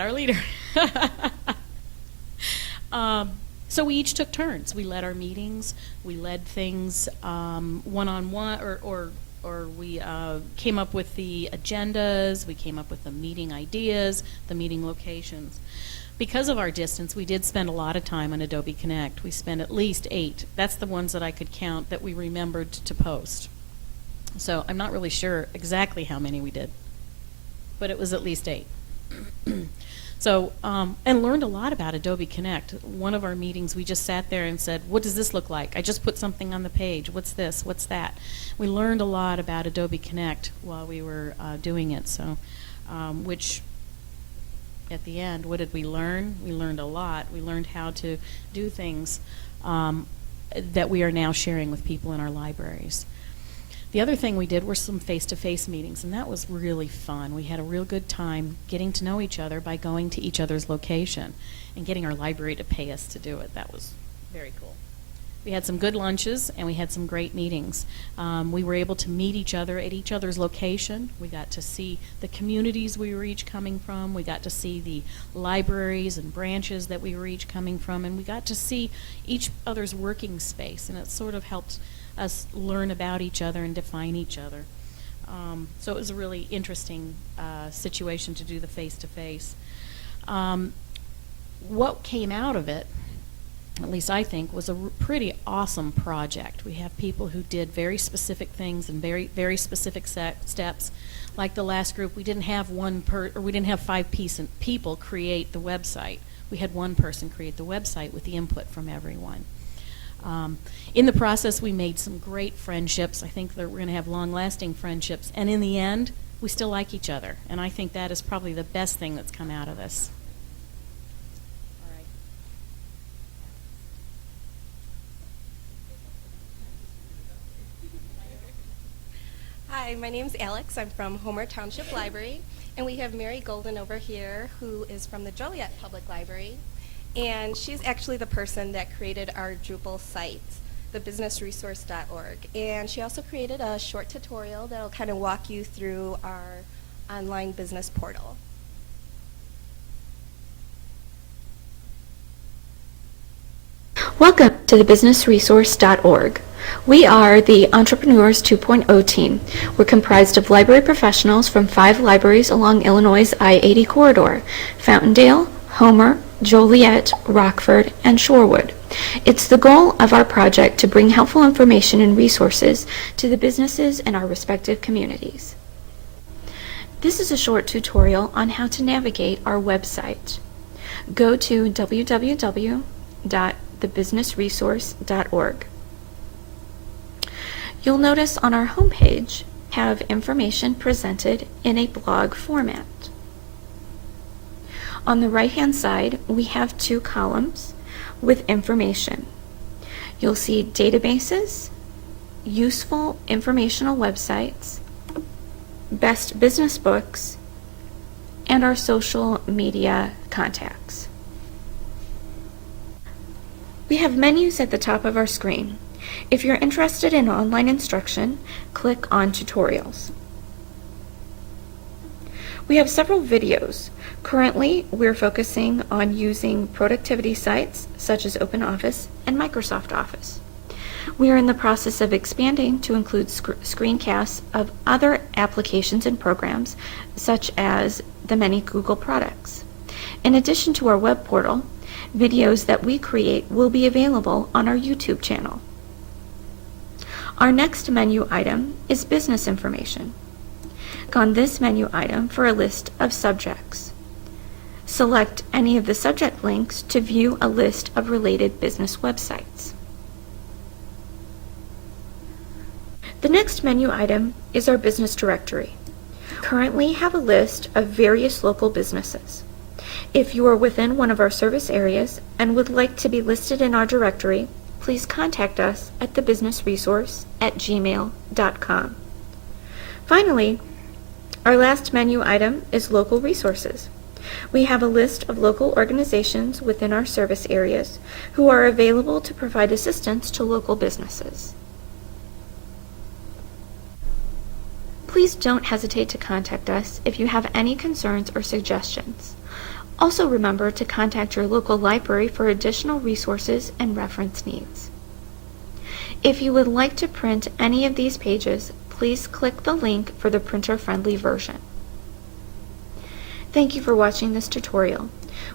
Our leader. So we each took turns. We led our meetings. We led things one-on-one, or we came up with the agendas. We came up with the meeting ideas, the meeting locations. Because of our distance, we did spend a lot of time on Adobe Connect. We spent at least 8. That's the ones that I could count that we remembered to post. So I'm not really sure exactly how many we did, but it was at least 8. So, and learned a lot about Adobe Connect. One of our meetings, we just sat there and said, what does this look like? I just put something on the page. What's this? What's that? We learned a lot about Adobe Connect while we were doing it. So, which at the end, what did we learn? We learned a lot. We learned how to do things that we are now sharing with people in our libraries. The other thing we did were some face-to-face meetings, and that was really fun. We had a real good time getting to know each other by going to each other's location and getting our library to pay us to do it. That was very cool. We had some good lunches, and we had some great meetings. We were able to meet each other at each other's location. We got to see the communities we were each coming from. We got to see the libraries and branches that we were each coming from, and we got to see each other's working space, and it sort of helped us learn about each other and define each other. So it was a really interesting situation to do the face-to-face. What came out of it, at least I think, was a pretty awesome project. We have people who did very specific things and very specific steps. Like the last group, we didn't have we didn't have 5 people create the website. We had one person create the website with the input from everyone. In the process, we made some great friendships. I think that we're going to have long-lasting friendships. And in the end, we still like each other. And I think that is probably the best thing that's come out of this. All right. Hi, my name's Alex. I'm from Homer Township Library. And we have Mary Golden over here, who is from the Joliet Public Library. And she's actually the person that created our Drupal site, thebusinessresource.org. And she also created a short tutorial that will kind of walk you through our online business portal. Welcome to thebusinessresource.org. We are the Entrepreneurs 2.0 team. We're comprised of library professionals from 5 libraries along Illinois' I-80 corridor: Fountaindale, Homer, Joliet, Rockford, and Shorewood. It's the goal of our project to bring helpful information and resources to the businesses in our respective communities. This is a short tutorial on how to navigate our website. Go to www.thebusinessresource.org. You'll notice on our homepage have information presented in a blog format. On the right-hand side, we have 2 columns with information. You'll see databases, useful informational websites, best business books, and our social media contacts. We have menus at the top of our screen. If you're interested in online instruction, click on Tutorials. We have several videos. Currently, we're focusing on using productivity sites such as OpenOffice and Microsoft Office. We are in the process of expanding to include screencasts of other applications and programs such as the many Google products. In addition to our web portal, videos that we create will be available on our YouTube channel. Our next menu item is business information. Click on this menu item for a list of subjects. Select any of the subject links to view a list of related business websites. The next menu item is our business directory. We currently have a list of various local businesses. If you are within one of our service areas and would like to be listed in our directory, please contact us at thebusinessresource@gmail.com. Finally, our last menu item is local resources. We have a list of local organizations within our service areas who are available to provide assistance to local businesses. Please don't hesitate to contact us if you have any concerns or suggestions. Also remember to contact your local library for additional resources and reference needs. If you would like to print any of these pages, please click the link for the printer-friendly version. Thank you for watching this tutorial.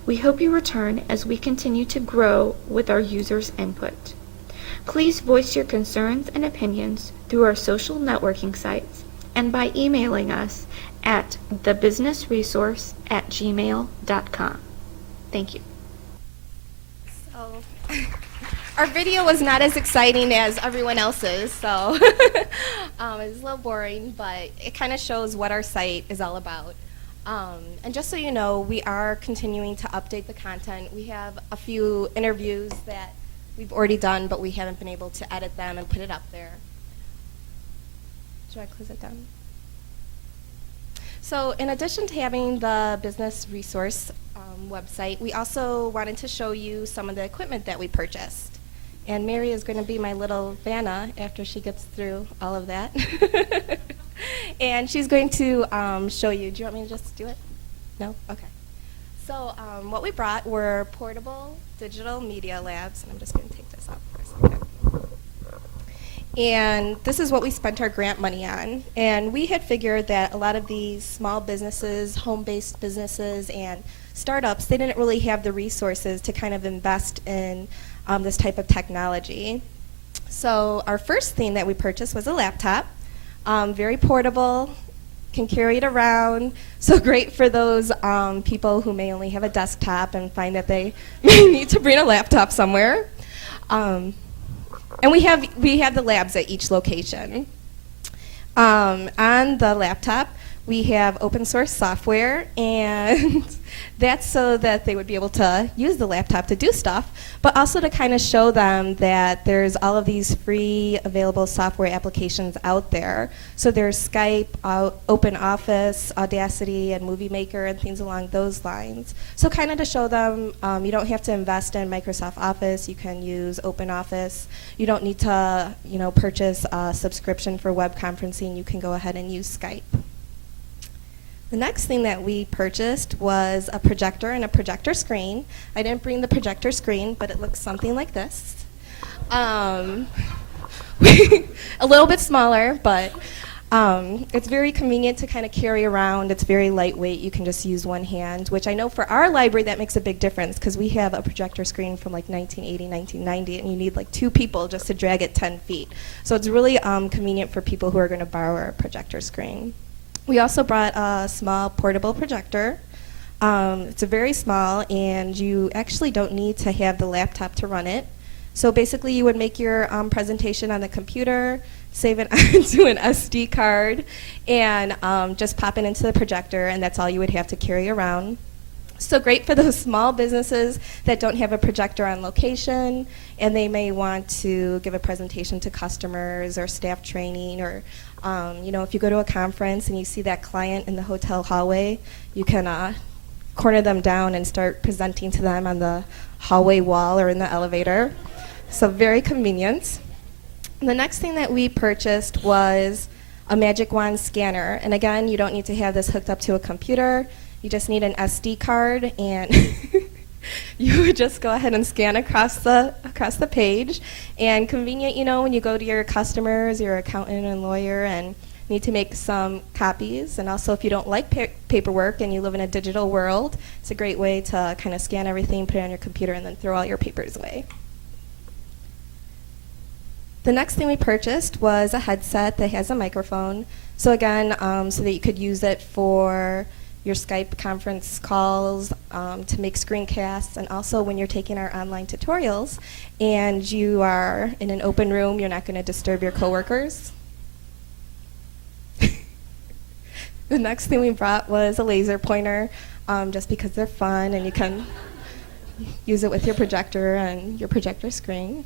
We hope you return as we continue to grow with our users' input. Please voice your concerns and opinions through our social networking sites and by emailing us at thebusinessresource@gmail.com. Thank you. So, our video was not as exciting as everyone else's, so it was a little boring, but it kind of shows what our site is all about. And just so you know, we are continuing to update the content. We have a few interviews that we've already done, but we haven't been able to edit them and put it up there. Should I close it down? So in addition to having the business resource website, we also wanted to show you some of the equipment that we purchased. And Mary is going to be my little Vanna after she gets through all of that. And she's going to show you. Do you want me to just do it? No? Okay. So what we brought were portable digital media labs. And I'm just going to take this out for a second. And this is what we spent our grant money on. And we had figured that a lot of these small businesses, home-based businesses, and startups, they didn't really have the resources to kind of invest in this type of technology. So our first thing that we purchased was a laptop. Very portable, can carry it around. So great for those people who may only have a desktop and find that they may need to bring a laptop somewhere. And we have the labs at each location. On the laptop, we have open source software, and that's so that they would be able to use the laptop to do stuff, but also to kind of show them that there's all of these free available software applications out there. So there's Skype, Open Office, Audacity, and Movie Maker, and things along those lines. So kind of to show them you don't have to invest in Microsoft Office. You can use Open Office. You don't need to purchase a subscription for web conferencing. You can go ahead and use Skype. The next thing that we purchased was a projector and a projector screen. I didn't bring the projector screen, but it looks something like this. A little bit smaller, but it's very convenient to kind of carry around. It's very lightweight. You can just use one hand, which I know for our library that makes a big difference because we have a projector screen from like 1980, 1990, and you need like 2 people just to drag it 10 feet. So it's really convenient for people who are going to borrow our projector screen. We also brought a small portable projector. It's a very small, and you actually don't need to have the laptop to run it. So basically, you would make your presentation on the computer, save it onto an SD card, and just pop it into the projector, and that's all you would have to carry around. So great for those small businesses that don't have a projector on location, and they may want to give a presentation to customers or staff training, or if you go to a conference and you see that client in the hotel hallway, you can corner them down and start presenting to them on the hallway wall or in the elevator. So very convenient. And the next thing that we purchased was a Magic Wand scanner. And again, you don't need to have this hooked up to a computer. You just need an SD card, and you would just go ahead and scan across the page. And convenient, when you go to your customers, your accountant and lawyer, and need to make some copies. And also, if you don't like paperwork and you live in a digital world, it's a great way to kind of scan everything, put it on your computer, and then throw all your papers away. The next thing we purchased was a headset that has a microphone. So again, so that you could use it for your Skype conference calls, to make screencasts, and also when you're taking our online tutorials and you are in an open room, you're not going to disturb your coworkers. The next thing we brought was a laser pointer, just because they're fun and you can use it with your projector and your projector screen.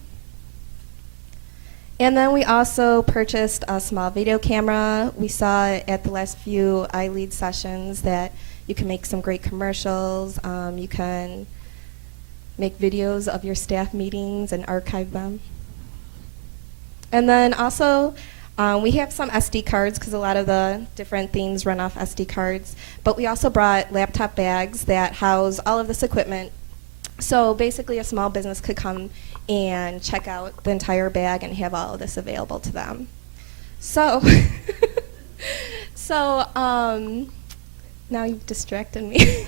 And then we also purchased a small video camera. We saw at the last few ILead sessions that you can make some great commercials. You can make videos of your staff meetings and archive them. And then also We have some SD cards because a lot of the different themes run off SD cards. But we also brought laptop bags that house all of this equipment. So basically a small business could come and check out the entire bag and have all of this available to them. So, now you've distracted me.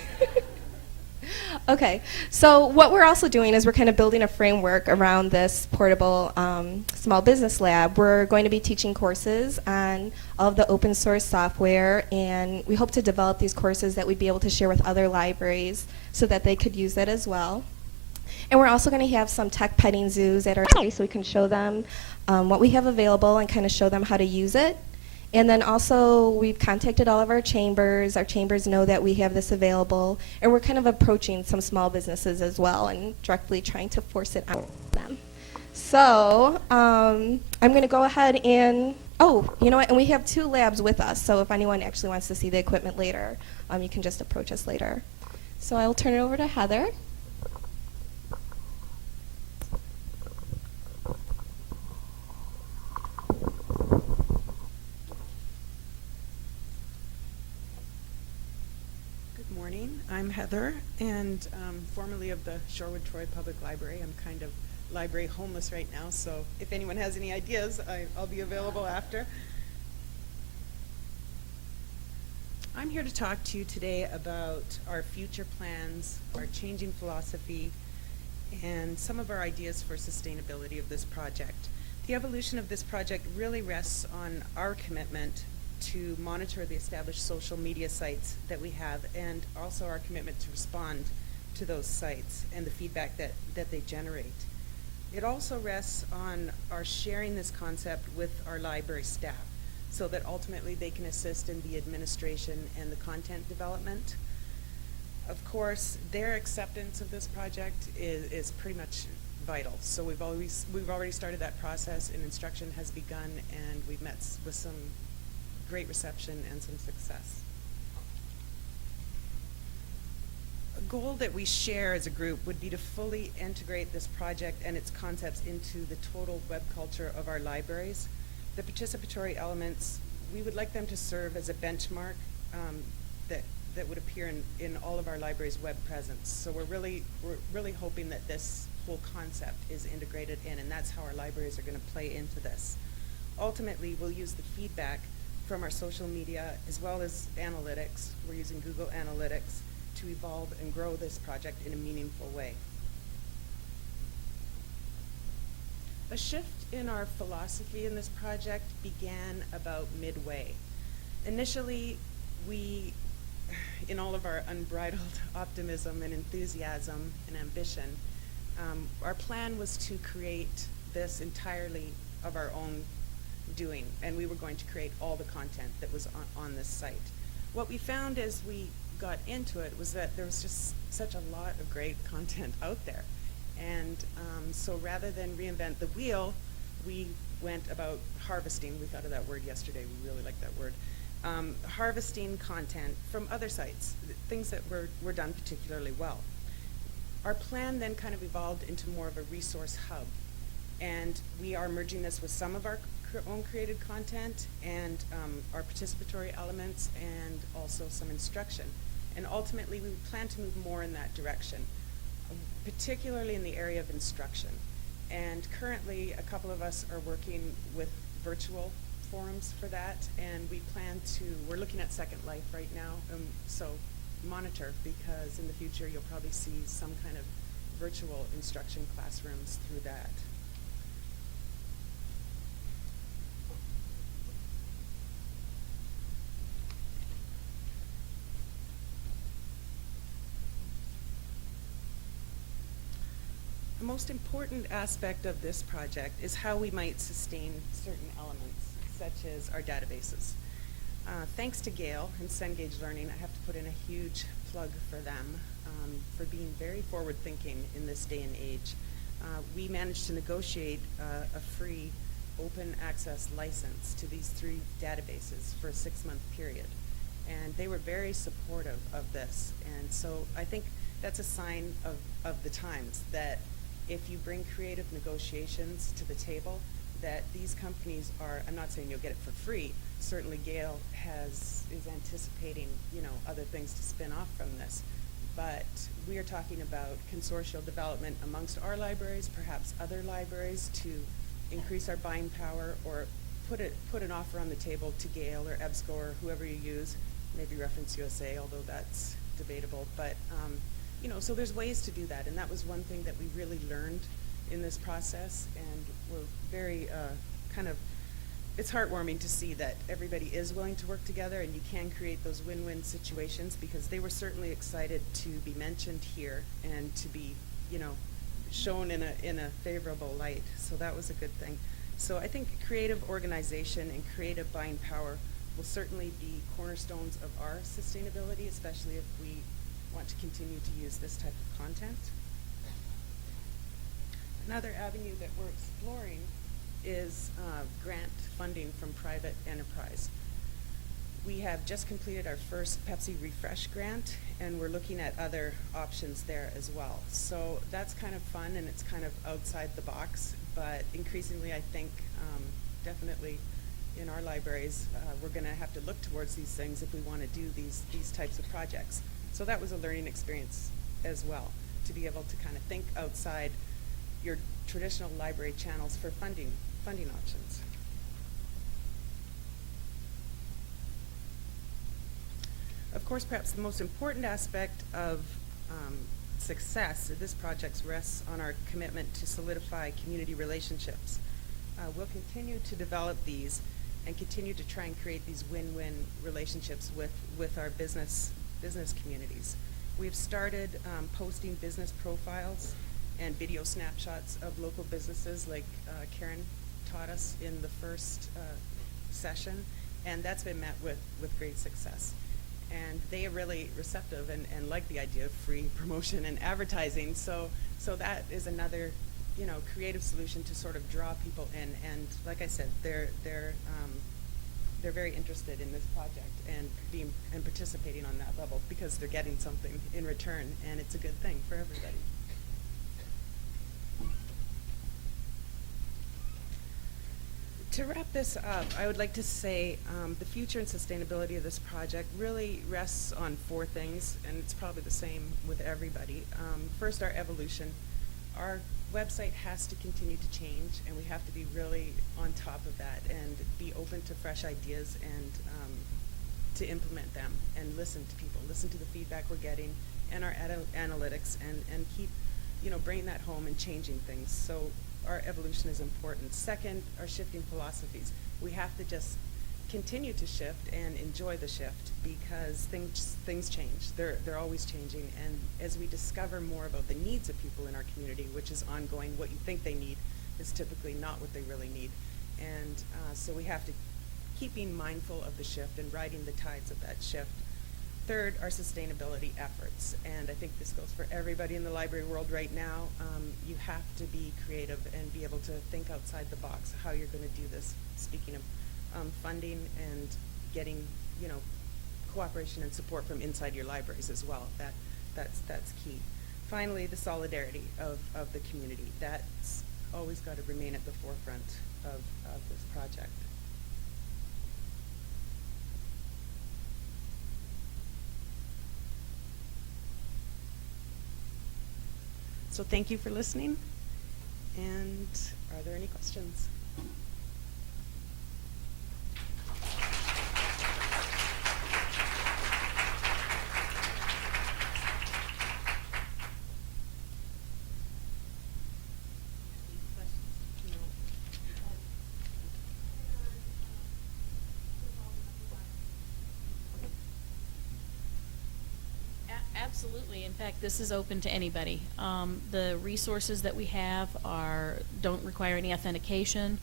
Okay, so what we're also doing is we're kind of building a framework around this portable small business lab. We're going to be teaching courses on all of the open source software, and we hope to develop these courses that we'd be able to share with other libraries so that they could use that as well. And we're also going to have some tech petting zoos at our place so we can show them what we have available and kind of show them how to use it. And then also, we've contacted all of our chambers. Our chambers know that we have this available. And we're kind of approaching some small businesses as well and directly trying to force it on them. So I'm going to go ahead and, oh, you know what? And we have 2 labs with us. So if anyone actually wants to see the equipment later, you can just approach us later. So I'll turn it over to Heather. I'm Heather, and formerly of the Shorewood Troy Public Library. I'm kind of library homeless right now, so if anyone has any ideas, I'll be available after. I'm here to talk to you today about our future plans, our changing philosophy, and some of our ideas for sustainability of this project. The evolution of this project really rests on our commitment to monitor the established social media sites that we have, and also our commitment to respond to those sites and the feedback that they generate. It also rests on our sharing this concept with our library staff so that ultimately they can assist in the administration and the content development. Of course, their acceptance of this project is pretty much vital. So we've already started that process, and instruction has begun, and we've met with some great reception and some success. A goal that we share as a group would be to fully integrate this project and its concepts into the total web culture of our libraries. The participatory elements, we would like them to serve as a benchmark that would appear in all of our libraries' web presence. So we're really hoping that this whole concept is integrated in, and that's how our libraries are going to play into this. Ultimately, we'll use the feedback from our social media as well as analytics. We're using Google Analytics to evolve and grow this project in a meaningful way. A shift in our philosophy in this project began about midway. Initially, we, in all of our unbridled optimism and enthusiasm and ambition, our plan was to create this entirely of our own doing, and we were going to create all the content that was on this site. What we found as we got into it was that there was just such a lot of great content out there. And so rather than reinvent the wheel, we went about harvesting. We thought of that word yesterday. We really like that word. Harvesting content from other sites, things that were done particularly well. Our plan then kind of evolved into more of a resource hub. And we are merging this with some of our own created content and our participatory elements and also some instruction. And ultimately, we plan to move more in that direction, particularly in the area of instruction. And currently, a couple of us are working with virtual forums for that, and we're looking at Second Life right now, so monitor, because in the future you'll probably see some kind of virtual instruction classrooms through that. The most important aspect of this project is how we might sustain certain elements, such as our databases. Thanks to Gail and Cengage Learning, I have to put in a huge plug for them for being very forward-thinking in this day and age. We managed to negotiate a free open access license to these 3 databases for a 6-month period. And they were very supportive of this. And so I think that's a sign of the times, that if you bring creative negotiations to the table, that these companies are, I'm not saying you'll get it for free, certainly Gale is anticipating, other things to spin off from this. But we are talking about consortial development amongst our libraries, perhaps other libraries, to increase our buying power, or put an offer on the table to Gale or EBSCO or whoever you use, maybe reference USA, although that's debatable. But so there's ways to do that, and that was one thing that we really learned in this process, and we're very it's heartwarming to see that everybody is willing to work together, and you can create those win-win situations, because they were certainly excited to be mentioned here and to be, shown in a favorable light. So that was a good thing. So I think creative organization and creative buying power will certainly be cornerstones of our sustainability, especially if we want to continue to use this type of content. Another avenue that we're exploring is grant funding from private enterprise. We have just completed our first Pepsi Refresh grant, and we're looking at other options there as well. So that's kind of fun, and it's kind of outside the box, but increasingly I think definitely in our libraries we're going to have to look towards these things if we want to do these types of projects. So that was a learning experience as well, to be able to kind of think outside your traditional library channels for funding options. Of course, perhaps the most important aspect of success of this project rests on our commitment to solidify community relationships. We'll continue to develop these and continue to try and create these win-win relationships with our business communities. We've started posting business profiles and video snapshots of local businesses, like Karen taught us in the first session, and that's been met with great success. And they are really receptive and like the idea of free promotion and advertising. So that is another, creative solution to sort of draw people in. And like I said, they're very interested in this project and participating on that level, because they're getting something in return, and it's a good thing for everybody. To wrap this up, I would like to say the future and sustainability of this project really rests on 4 things, and it's probably the same with everybody. First, our evolution. Our website has to continue to change, and we have to be really on top of that and be open to fresh ideas and to implement them and listen to people, listen to the feedback we're getting and our analytics, and keep bringing that home and changing things. So our evolution is important. Second, our shifting philosophies. We have to just continue to shift and enjoy the shift, because things change. They're always changing, and as we discover more about the needs of people in our community, which is ongoing, what you think they need is typically not what they really need. And so we have to keep being mindful of the shift and riding the tides of that shift. Third, our sustainability efforts, and I think this goes for everybody in the library world right now. You have to be creative and be able to think outside the box how you're going to do this. Speaking of funding and getting, cooperation and support from inside your libraries as well. That's key. Finally, the solidarity of the community. That's always got to remain at the forefront of this project. So thank you for listening, and are there any questions? Absolutely. In fact, this is open to anybody. The resources that we have don't require any authentication.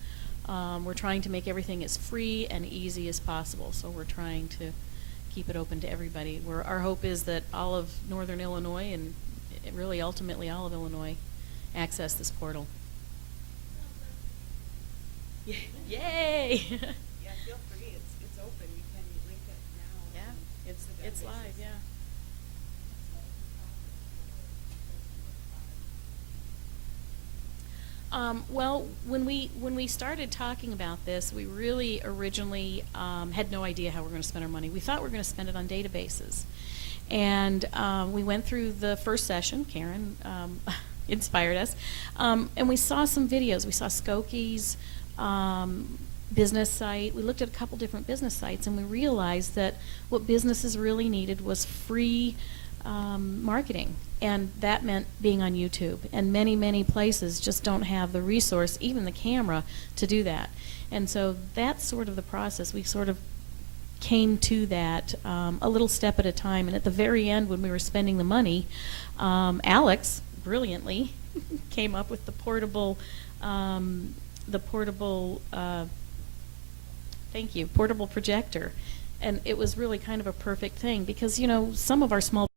We're trying to make everything as free and easy as possible, so we're trying to keep it open to everybody. Our hope is that all of Northern Illinois, and really ultimately all of Illinois, access this portal. Yay! Yeah, feel free. It's open. You can link it now. Yeah, it's live. Yeah. Well, when we started talking about this, we really originally had no idea how we were going to spend our money. We thought we were going to spend it on databases, and we went through the first session. Karen inspired us, and we saw some videos. We saw Skokie's business site. We looked at a couple different business sites, and we realized that what businesses really needed was free marketing, and that meant being on YouTube. And many, many places just don't have the resource, even the camera, to do that. And so that's sort of the process. We sort of came to that a little step at a time. And at the very end, when we were spending the money, Alex brilliantly came up with the portable portable projector. And it was really kind of a perfect thing because, you know, some of our small